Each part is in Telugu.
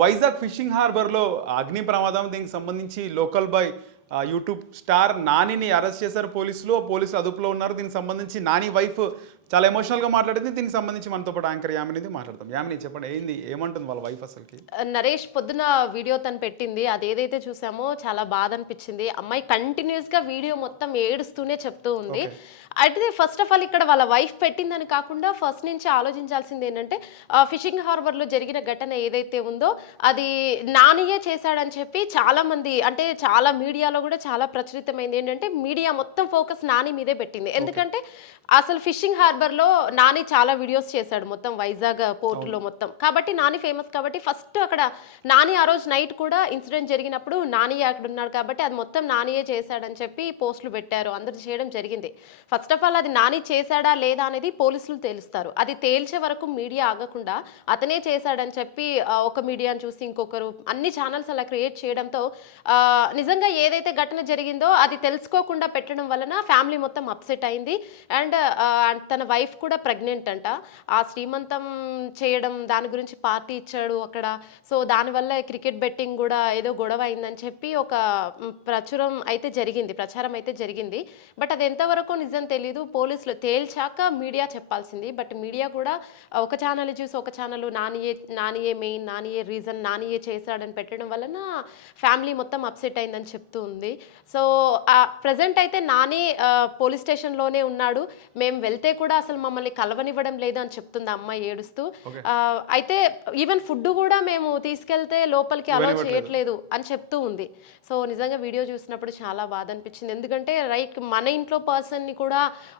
వైజాగ్ ఫిషింగ్ హార్బర్లో అగ్ని ప్రమాదం, దీనికి సంబంధించి లోకల్ బాయ్ యూట్యూబ్ స్టార్ నానిని అరెస్ట్ చేశారు పోలీసులు అదుపులో ఉన్నారు. దీనికి సంబంధించి నాని వైఫ్ చాలా ఎమోషనల్గా మాట్లాడింది. దీనికి సంబంధించి మనతో పాటు యాంకర్ యామినిది మాట్లాడతాం. యామిని చెప్పండి, ఏమంటుంది వాళ్ళ వైఫ్ అసలుకి? నరేష్ పొద్దున వీడియో తను పెట్టింది, అది ఏదైతే చూసామో చాలా బాధ అనిపించింది. అమ్మాయి కంటిన్యూస్గా వీడియో మొత్తం ఏడుస్తూనే చెప్తూ ఉంది. అయితే ఫస్ట్ ఆఫ్ ఆల్ ఇక్కడ వాళ్ళ వైఫ్ పెట్టిందని కాకుండా ఫస్ట్ నుంచి ఆలోచించాల్సింది ఏంటంటే, ఫిషింగ్ హార్బర్లో జరిగిన ఘటన ఏదైతే ఉందో అది నానియే చేశాడని చెప్పి చాలా మంది, అంటే చాలా మీడియాలో కూడా చాలా ప్రచురితమైంది. ఏంటంటే మీడియా మొత్తం ఫోకస్ నాని మీదే పెట్టింది. ఎందుకంటే అసలు ఫిషింగ్ హార్బర్లో నాని చాలా వీడియోస్ చేశాడు మొత్తం వైజాగ్ పోర్టులో మొత్తం, కాబట్టి నాని ఫేమస్. కాబట్టి ఫస్ట్ అక్కడ నాని ఆ రోజు నైట్ కూడా ఇన్సిడెంట్ జరిగినప్పుడు నాని అక్కడ ఉన్నాడు కాబట్టి అది మొత్తం నానియే చేశాడని చెప్పి పోస్టులు పెట్టారు, అందరూ చేయడం జరిగింది. ఫస్ట్ ఆఫ్ ఆల్ అది నాని చేశాడా లేదా అనేది పోలీసులు తేలుస్తారు. అది తేల్చే వరకు మీడియా ఆగకుండా అతనే చేశాడని చెప్పి ఒక మీడియాని చూసి ఇంకొకరు, అన్ని ఛానల్స్ అలా క్రియేట్ చేయడంతో నిజంగా ఏదైతే ఘటన జరిగిందో అది తెలుసుకోకుండా పెట్టడం వలన ఫ్యామిలీ మొత్తం అప్సెట్ అయింది. అండ్ తన వైఫ్ కూడా ప్రెగ్నెంట్ అంట. ఆ శ్రీమంతం చేయడం దాని గురించి పార్టీ ఇచ్చాడు అక్కడ, సో దానివల్ల క్రికెట్ బెట్టింగ్ కూడా ఏదో గొడవ అయిందని చెప్పి ఒక ప్రచారం అయితే జరిగింది. బట్ అది ఎంతవరకు నిజం తెలీదు. పోలీసులు తేల్చాక మీడియా చెప్పాల్సింది. బట్ మీడియా కూడా ఒక ఛానల్ చూసి ఒక ఛానల్ నానియే మెయిన్, నానియే రీజన్, నానియే చేశాడని పెట్టడం వలన ఫ్యామిలీ మొత్తం అప్సెట్ అయిందని చెప్తూ ఉంది. సో ప్రజెంట్ అయితే నాని పోలీస్ స్టేషన్లోనే ఉన్నాడు. మేము వెళ్తే కూడా అసలు మమ్మల్ని కలవనివ్వడం లేదు అని చెప్తుంది అమ్మాయి ఏడుస్తూ. అయితే ఈవెన్ ఫుడ్ కూడా మేము తీసుకెళ్తే లోపలికి అలౌ చేయట్లేదు అని చెప్తూ ఉంది. సో నిజంగా వీడియో చూసినప్పుడు చాలా బాధ అనిపించింది. ఎందుకంటే మన ఇంట్లో పర్సన్ని కూడా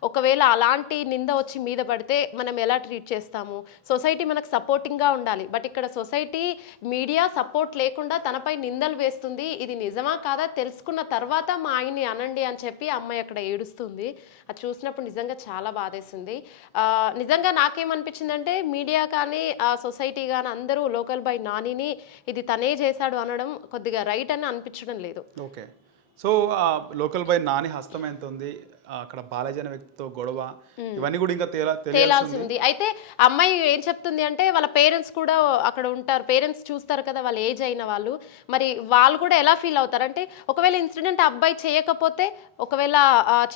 ఒకవేళ అలాంటి నింద వచ్చి మీద పడితే మనం ఎలా ట్రీట్ చేస్తాము? సొసైటీ మనకు సపోర్టింగ్గా ఉండాలి. బట్ ఇక్కడ సొసైటీ, మీడియా సపోర్ట్ లేకుండా తనపై నిందలు వేస్తుంది. ఇది నిజమా కాదా తెలుసుకున్న తర్వాత మా ఆయన్ని అనండి అని చెప్పి అమ్మాయి అక్కడ ఏడుస్తుంది. అది చూసినప్పుడు నిజంగా చాలా బాధేసింది. నిజంగా నాకేమనిపించిందంటే మీడియా కానీ సొసైటీ కానీ అందరూ లోకల్ బాయ్ నానిని ఇది తనే చేశాడు అనడం కొద్దిగా రైట్ అని అనిపించడం లేదు. Okay, so local boy Nani హస్తం ఎంత ఉంది? అక్కడ బాలాజీ అనే వ్యక్తితో గొడవ, ఇవన్నీ కూడా ఇంకా తేలాల్సి ఉంది. అయితే అమ్మాయి ఏం చెప్తుంది అంటే వాళ్ళ పేరెంట్స్ కూడా అక్కడ ఉంటారు, పేరెంట్స్ చూస్తారు కదా వాళ్ళ ఏజ్ అయిన వాళ్ళు, మరి వాళ్ళు కూడా ఎలా ఫీల్ అవుతారు అంటే ఒకవేళ ఇన్సిడెంట్ అబ్బాయి చేయకపోతే, ఒకవేళ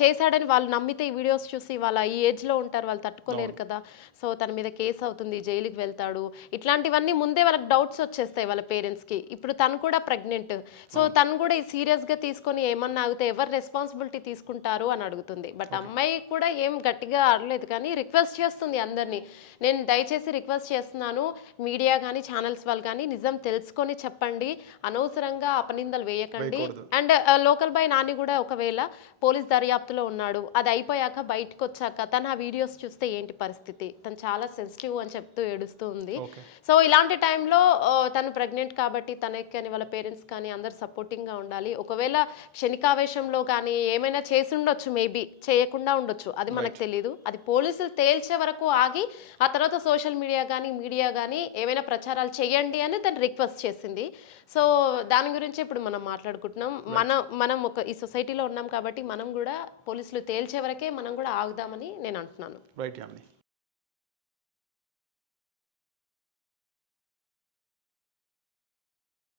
చేశాడని వాళ్ళు నమ్మితే ఈ వీడియోస్ చూసి వాళ్ళ ఈ ఏజ్లో ఉంటారు, వాళ్ళు తట్టుకోలేరు కదా. సో తన మీద కేసు అవుతుంది, జైలుకి వెళ్తాడు, ఇట్లాంటివన్నీ ముందే వాళ్ళకి డౌట్స్ వచ్చేస్తాయి వాళ్ళ పేరెంట్స్కి. ఇప్పుడు తను కూడా ప్రెగ్నెంట్, సో తను కూడా సీరియస్గా తీసుకొని ఏమన్నా ఆగితే ఎవరు రెస్పాన్సిబిలిటీ తీసుకుంటారు అని అడుగుతుంది. బట్ అమ్మాయి కూడా ఏం గట్టిగా అడలేదు కానీ రిక్వెస్ట్ చేస్తుంది అందరినీ, నేను దయచేసి రిక్వెస్ట్ చేస్తున్నాను, మీడియా కానీ ఛానల్స్ వాళ్ళు కానీ నిజం తెలుసుకొని చెప్పండి, అనవసరంగా అపనిందలు వేయకండి. అండ్ లోకల్ బాయ్ నాని కూడా ఒకవేళ పోలీస్ దర్యాప్తులో ఉన్నాడు, అది అయిపోయాక బయటకు వచ్చాక తను ఆ వీడియోస్ చూస్తే ఏంటి పరిస్థితి? తను చాలా సెన్సిటివ్ అని చెప్తూ ఏడుస్తూ ఉంది. సో ఇలాంటి టైంలో తను ప్రెగ్నెంట్ కాబట్టి తనకి కానీ వాళ్ళ పేరెంట్స్ కానీ అందరు సపోర్టింగ్గా ఉండాలి. ఒకవేళ క్షణికావేశంలో కానీ ఏమైనా చేసి ఉండొచ్చు, మేబీ చేయకుండా ఉండొచ్చు, అది మనకు తెలియదు. అది పోలీసులు తేల్చే వరకు ఆగి ఆ తర్వాత సోషల్ మీడియా కానీ ఏమైనా ప్రచారాలు చేయండి అని తను రిక్వెస్ట్ చేసింది. సో దాని గురించి ఇప్పుడు మనం మాట్లాడుకుంటున్నాం. మనం ఈ సొసైటీలో ఉన్నాం కాబట్టి మనం కూడా పోలీసులు తేల్చే వరకే మనం కూడా ఆగుదామని నేను అంటున్నాను. రైట్ యామిని.